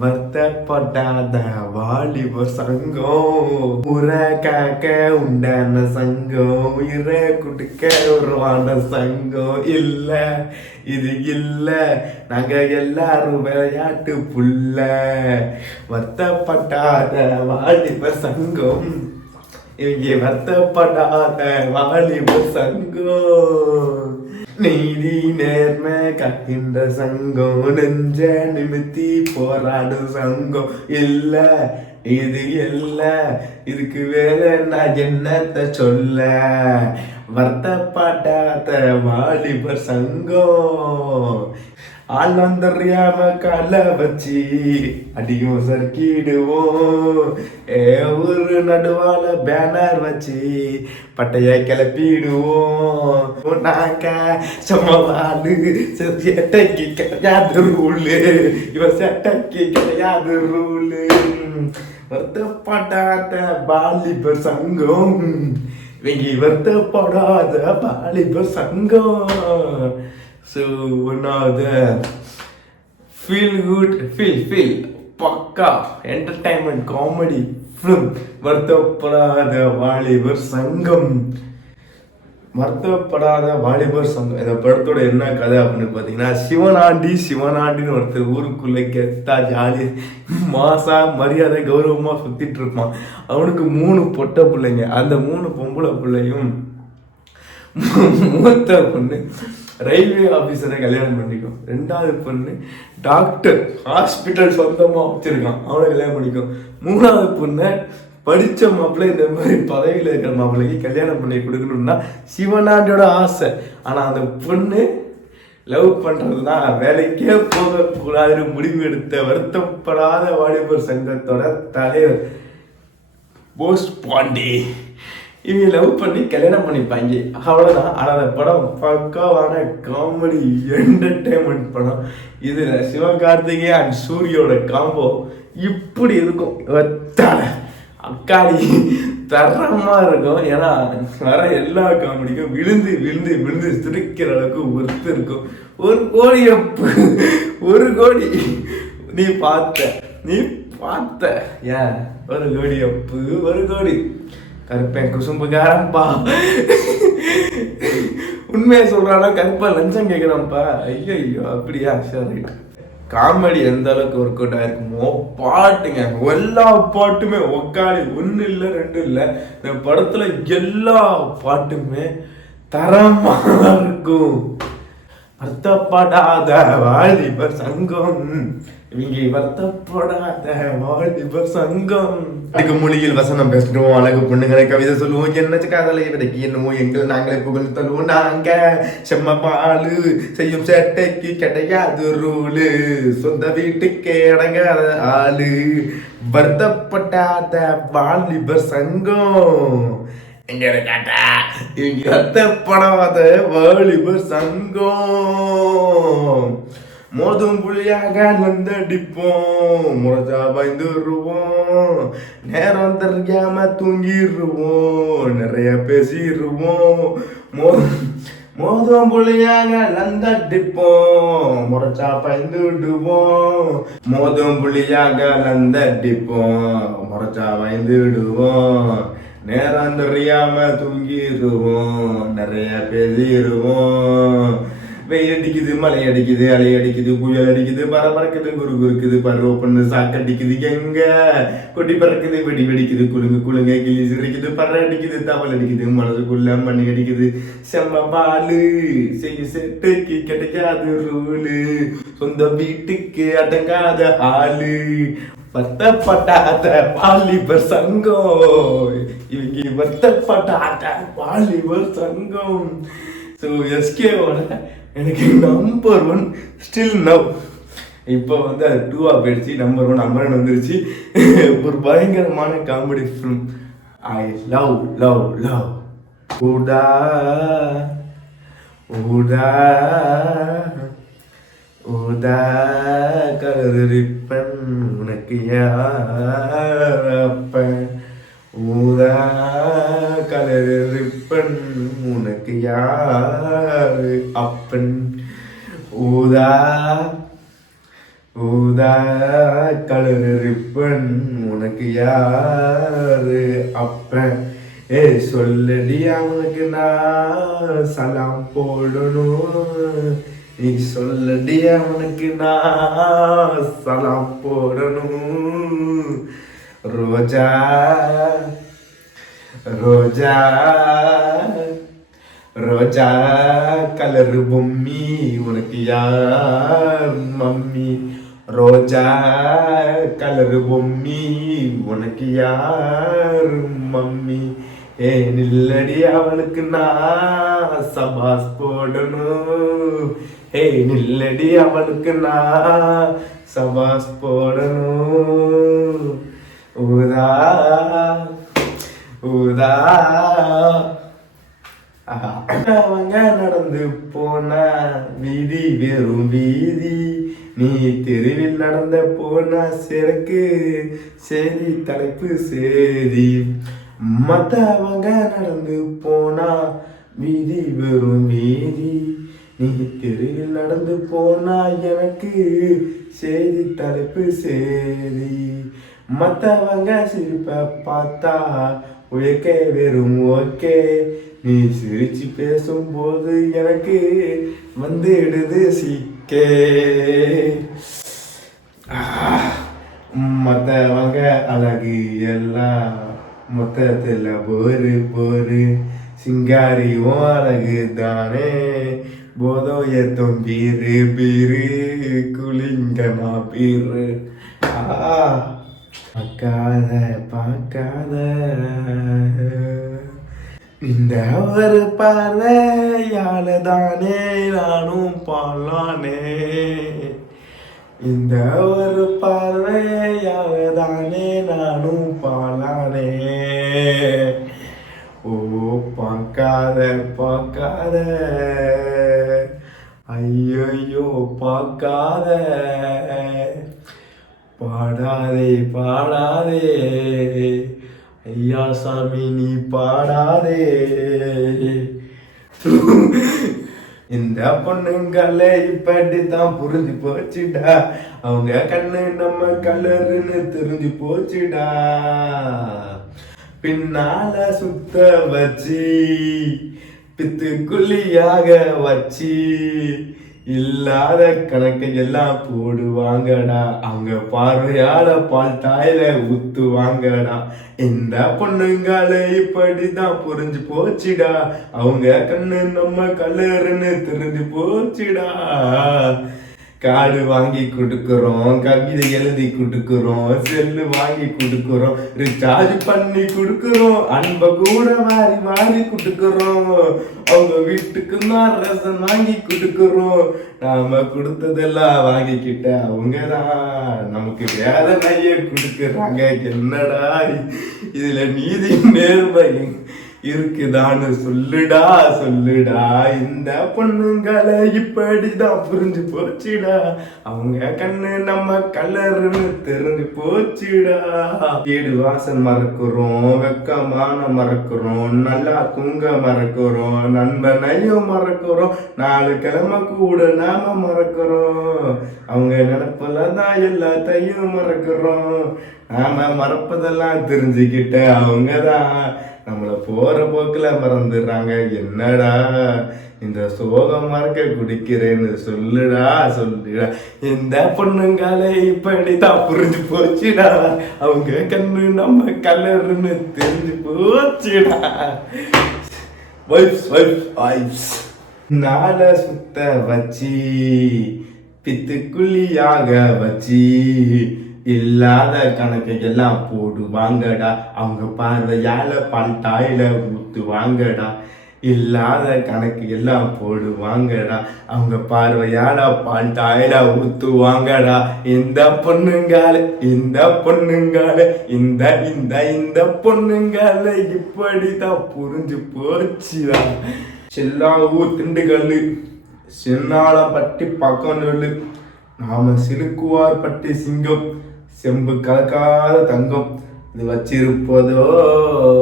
வருத்தப்படாத வாலிப சங்கம். உரை காக்க உண்டான சங்கம். உயிரை குடுக்க உருவான சங்கம். இல்ல இது இல்ல. நாங்க எல்லாரும் விளையாட்டு புள்ள. வருத்தப்படாத வாலிப சங்கம். இங்கே வருத்தப்படாத வாலிப சங்கம். நீதி நேர்மை கக்கின்ற சங்கம். நெஞ்ச நிமித்தி போராடும் சங்கம். இல்ல இது இல்ல இதுக்கு வேற நான் என்னத்த சொல்ல? வருத்தப்படாத வாலிபர் சங்கம். ஆள் வந்தறியாம கால வச்சு அடியும் சறுக்கிடுவோம் ஏ ஒரு நடுவால பேனர் வச்சு பட்டைய கிளப்பிடுவோம் நாங்க சமவாளு செட்டைக்கு கிடையாது ரூலு. இவன் செட்டைக்கு கிடையாது ரூலு. வருத்தப்படாத வாலிபர் சங்கம். இவங்க Varuthapadatha Valibar Sangam. So one of the feel good feel feel பக்கா entertainment comedy film Varuthapadatha Valibar Sangam. வருத்தப்படாத வாலிபர் சங்கம். இந்த படத்தோட என்ன கதை அப்படின்னு பார்த்தீங்கன்னா சிவனாண்டி சிவனாண்டின்னு ஒருத்தர் ஊருக்குள்ளே கெத்தா ஜாலி மாசா மரியாதை கௌரவமாக சுற்றிட்டு இருப்பான். அவனுக்கு மூணு பொட்டை பிள்ளைங்க. அந்த மூணு பொம்பளை பிள்ளையும் மூத்த பொண்ணு ரயில்வே ஆஃபீஸரை கல்யாணம் பண்ணிக்கும். ரெண்டாவது பொண்ணு டாக்டர் ஹாஸ்பிட்டல் சொந்தமாக வச்சுருக்கான். அவனை கல்யாணம் பண்ணிக்கும். மூணாவது பொண்ணை படித்த மாப்பிள்ளை இந்த மாதிரி பதவியில் இருக்கிற மாப்பிள்ளைக்கு கல்யாணம் பண்ணி கொடுக்கணும்னா சிவனாண்டியோட ஆசை. ஆனால் அந்த பொண்ணு லவ் பண்ணுறது தான் வேலைக்கே போகக்கூடாதுன்னு முடிவு எடுத்த வருத்தப்படாத வாலிபர் சங்கத்தோட தலைவர் போஸ் பாண்டி. இவங்க லவ் பண்ணி கல்யாணம் பண்ணிப்பாங்க அவ்வளோதான் ஆனால் அந்த படம் பக்காவான காமெடி என்டர்டெயின்மெண்ட் படம். இதில் சிவகார்த்திகே அண்ட் சூரியோட காம்போ இப்படி இருக்கும். வத்தால. அக்காடி தரமாக இருக்கும். ஏன்னா வர எல்லா காமெடிக்கும் விழுந்து விழுந்து விழுந்து திருக்கிற அளவுக்கு ஒர்த்து இருக்கும். ஒரு கோடி ஒரு கோடி. நீ பார்த்த. நீ பார்த்த. ஏன்? ஒரு கோடி அப்பு. ஒரு கோடி. கருப்பேன் குசும்புக்காரன்ப்பா உண்மையை சொல்கிறானா கருப்பா லஞ்சம் கேட்குறான்ப்பா ஐயோ ஐயோ அப்படியா? சரி காமெடி எந்த அளவுக்கு ஒர்க் அவுட் ஆயிருக்குமோ பாட்டுங்க. எல்லா பாட்டுமே ஒக்காடி ஒன்று இல்லை ரெண்டு இல்லை. இந்த படத்தில் எல்லா பாட்டுமே தரமாக இருக்கும். வருத்தப்படாத வாலிபர் சங்கம். இங்கே வருத்தப்படாத வாலிபர் சங்கம். அதுக்கு மொழியில் வசனம் பேசுறோம் அழகு பொண்ணுங்களை கவிதை சொல்லுவோம். என்ன காதலை விதைக்கு என்னமோ எங்கள் நாங்களே புகழ் தருவோம் நாங்க செம்ம பாலு செய்யும் சேட்டைக்கு கிடையாது ரூலு. சொந்த வீட்டுக்கு அடங்காத ஆளு. வருத்தப்படாத வாலிபர் சங்கம். எங்கட கேட்டா இவங்க எத்த படம் அது வாலிபர் சங்கம். மோதும் புள்ளியாக வந்தடிப்போம் முறைச்சா பயந்துருவோம். நேரம் தெரியாம தூங்கிடுவோம் நிறைய பேசிடுவோம் மோ மோதும் புள்ளியாக லந்தடிப்போம் முறைச்சா பயந்துடுவோம். மோதும் புள்ளியாக லந்தடிப்போம் முறைச்சா பயந்துடுவோம். நேரம் தெரியாம தூங்கிடுவோம். நிறைய பேசிடுவோம். வெயில் அடிக்குது மழை அடிக்குது அலை அடிக்குது புயல் அடிக்குது பற பறக்குது குரு குறுக்குது பருவ பண்ணு சாக்கடிக்குது எங்க? கொட்டி பறக்குது வெடி வெடிக்குது குலுங்கு குலுங்க கிளி சிரிக்குது பற அடிக்குது தவள் அடிக்குது மனதுக்குள்ள மண்ணி அடிக்குது. செம்ம பாலு செய்ய செட்டுக்கு கிடைக்காது ரூலு. சொந்த வீட்டுக்கு அடங்காத ஆளு. வருத்தப்பட்டாத வாலிபர் சங்கம். இவங்க வருத்தப்பட்டாத வாலிபர் சங்கம். ஸோ எஸ்கேவோட எனக்கு நம்பர் ஒன் ஸ்டில் நவ் இப்போ வந்து அது டூவாக போயிடுச்சு நம்பர் ஒன் அமரன் வந்துருச்சு. ஒரு பயங்கரமான comedy film I love love love ஊடா ஊடா ஊதா கருதிருப்பன். உனக்கு யாரப்பன் ஊதா அப்பன் உனக்கு யாரு அப்பன்? ஊதா ஊதா கலரிப்பன் உனக்கு யாரு அப்பன்? ஏ சொல்லடி அவனுக்கு நான் சலாம் போடணும். நீ சொல்லடி அவனுக்கு நான் சலாம் போடணும். ரோஜா ரோஜா. ரோஜா கலர் பொம்மி உனக்கு யார் மம்மி ரோஜா கலர் பொம்மி உனக்கு யார் மம்மி ஏ நில்லடி அவளுக்கு நான் சபாஸ் போடணும் ஏ நில்லடி அவளுக்கு நான் சபாஸ் போடணும் ஊதா ஊதா அவங்க நடந்து போன வீதி வெறும் வீதி. நீ தெருவில் நடந்த போன சிறக்கு சரி தலைப்பு சேதி மற்றவங்க நடந்து போனா வீதி வெறும் வீதி. நீ தெருவில் நடந்து போனா எனக்கு செய்தி தலைப்பு சேதி மற்றவங்க சிரிப்பை பார்த்தா உயக்கே வெறும் ஓகே நீ சிரிச்சு பேசும்போது எனக்கு வந்துடுது சீக்கே. மத்தவங்க அழகு எல்லாம் மொத்தத்தில் போரு போரு. சிங்காரியும் அழகு தானே. போதோய தொம்பீரு பீரு. பீரு குளிங்கமா பீரு. ஆ பார்க்காத பார்க்காத. இந்த ஒரு பார்வையால தானே நானும் பாடலானே இந்த ஒரு பார்வையால தானே நானும் பாடலானே ஓ பார்க்காத பார்க்காத. ஐயோ பார்க்காத. பாடாதே பாடாதே. ஐயா சாமி நீ பாடாதே. இந்த பொண்ணுங்களே இப்படி தான் புரிஞ்சு போச்சுடா. அவங்க கண்ணு நம்ம கலருன்னு தெரிஞ்சு போச்சுடா. பின்னால சுத்த வச்சு பித்து குள்ளியாக வச்சு இல்லாத கணக்கை எல்லாம் போடுவாங்கடா அவங்க பார்வையால பால் தாயில ஊத்துவாங்கடா இந்த பொண்ணுங்கால இப்படிதான் புரிஞ்சு போச்சுடா. அவங்க கண்ணு நம்ம கலருன்னு தெரிஞ்சு போச்சுடா. கார்டு வாங்கி கொடுக்குறோம் கவிதை எழுதி கொடுக்குறோம் செல்லு வாங்கி கொடுக்குறோம் ரீசார்ஜ் பண்ணி கொடுக்குறோம் அன்பை கூட மாறி மாறி கொடுக்குறோம். அவங்க வீட்டுக்கு தான் ரசம் வாங்கி கொடுக்குறோம். நாம கொடுத்ததெல்லாம் வாங்கிக்கிட்ட அவங்க தான் நமக்கு வேதனையே கொடுக்குறாங்க. என்னடா இதுல நீதி நேர்மை இருக்குதான்னு சொல்லுடா சொல்லுடா. இந்த பொண்ணுங்களை இப்படிதான் புரிஞ்சு போச்சுடா. அவங்க கண்ணு நம்ம கலருன்னு தெரிஞ்சு போச்சுடா. வீடு வாசல் மறக்கிறோம் வெக்கமான மறக்கிறோம் நல்லா குங்க மறக்கிறோம் நண்பனையும் மறக்கிறோம் நாலு கிழமை கூட நாம மறக்கிறோம். அவங்க நினப்புல தான் எல்லாத்தையும் மறக்கிறோம். நாம மறப்பதெல்லாம் தெரிஞ்சுக்கிட்ட அவங்க தான் நம்மளை போகிற போக்கில் மறந்துடுறாங்க. என்னடா இந்த சோகம் மறக்க குடிக்கிறேன்னு சொல்லுடா சொல்லுடா. இந்த பொண்ணுங்கால இப்படிதான் புரிஞ்சு போச்சுடா. அவங்க கண்ணு நம்ம கலருன்னு தெரிஞ்சு போச்சுடா. வைப்ஸ் வைப்ஸ் வைப்ஸ் நாளை சுத்த வச்சு பித்து குழியாக வச்சு இல்லாத கணக்கை எல்லாம் போடு வாங்கடா. அவங்க பார்வையால ஊத்து வாங்கடா. இல்லாத கணக்கு எல்லாம் போடு வாங்கடா. அவங்க பார்வையால உறுத்து வாங்கடா. இந்த பொண்ணுங்கால இந்த பொண்ணுங்கால இந்த இந்த இந்த பொண்ணுங்கால இப்படிதான் புரிஞ்சு போச்சுடா செல்லா ஊ சின்னால பட்டி பக்கம் நாம சிலுக்குவார் பட்டி சிங்கம். செம்பு கலக்காத தங்கம். இது வச்சிருப்பதோ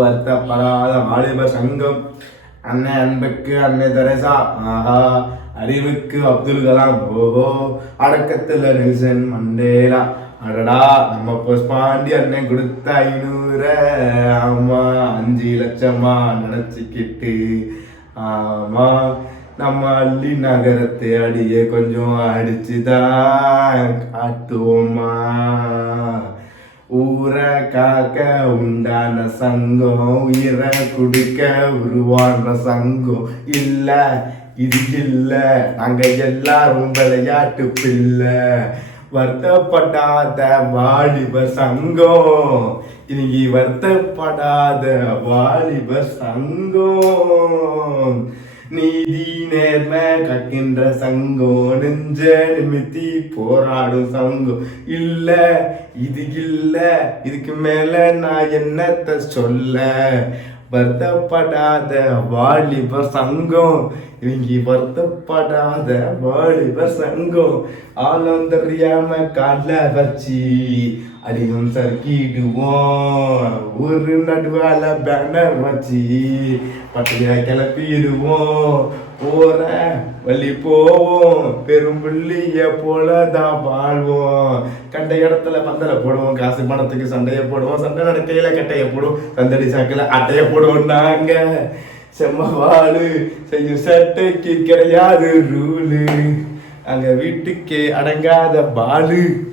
வருத்தப்படாத வாலிப சங்கம். அண்ணன் அன்புக்கு அன்னை தெரசா. ஆஹா அறிவுக்கு அப்துல் கலாம். ஓஹோ அடக்கத்துல நெல்சன் மண்டேலா. அடடா நம்ம புஷ்பாண்டி அண்ணன் கொடுத்த ஐநூறு. ஆமா அஞ்சு லட்சமா நினைச்சுக்கிட்டு. ஆமா நம்ம அள்ளி நகரத்தை அடியே கொஞ்சம் அடிச்சுதான் காட்டுவோமா ஊரை காக்க உண்டான சங்கம் உயிரை குடிக்க உருவான சங்கம் இல்ல இது இல்ல. அங்க எல்லாரும் விளையாட்டு பிள்ளை. வருத்தப்படாத வாலிப சங்கம். இன்னைக்கு வருத்தப்படாத வாலிப சங்கம். நீதி நேர்மை கட்டின்ற சங்கம் நெஞ்ச நிமித்தி போராடும் சங்கம் இல்ல இது இல்ல இதுக்கு மேல நான் என்னத்த சொல்ல? வருத்தப்படாத வாலிபர் சங்கம். இவங்க வருத்தப்படாத வாலிபர் சங்கம். ஆளும் தெரியாம கால வச்சு அடியும் சறுக்கிடுவோம் ஒரு நடுவால பேனர் வச்சு பட்டியா கிளப்பிடுவோம். போற வழி போவோம். பெரும் புள்ளிய போலதான் வாழ்வோம். கண்ட இடத்துல பந்தல போடுவோம். காசு பணத்துக்கு சண்டைய போடுவோம். சண்டை நடக்கையில கட்டைய போடுவோம். சந்தடி சாக்கில அட்டைய போடுவோம் நாங்க. செம்மவாளு செய்யும் சட்டைக்கு கிடையாது ரூலு. அங்க வீட்டுக்கே அடங்காத பாலு.